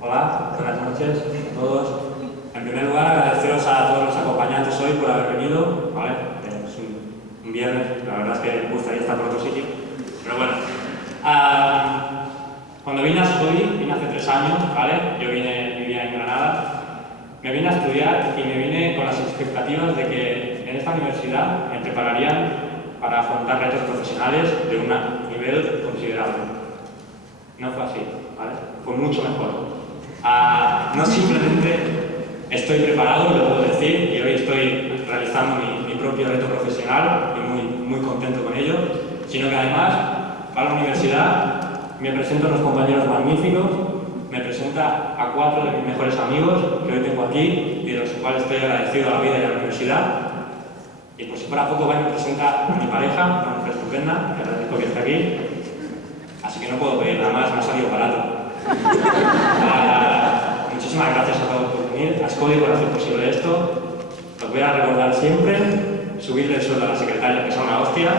Hola, buenas noches a todos. En primer lugar, agradeceros a todos los acompañantes hoy por haber venido, ¿vale? Es un viernes, la verdad es que me gustaría estar por otro sitio, pero bueno. Cuando vine a Ascodi, vine hace 3 años, ¿vale? Yo vivía en Granada, me vine a estudiar y me vine con las expectativas de que en esta universidad me prepararían para afrontar retos profesionales de un nivel considerable. No fue así, ¿vale? Fue mucho mejor. No simplemente estoy preparado, lo puedo decir, y hoy estoy realizando mi propio reto profesional y muy contento con ello, sino que además, para la universidad, me presento a unos compañeros magníficos, me presenta a 4 de mis mejores amigos que hoy tengo aquí y de los cuales estoy agradecido a la vida y a la universidad. Y por si fuera poco, me presenta a mi pareja, una mujer estupenda, que agradezco que esté aquí. Así que no puedo pedir nada más, me ha salido barato. Muchísimas gracias a todos por venir, a Ascodi por hacer posible esto. Os voy a recordar siempre, subirle el sueldo a la secretaria, que es una hostia.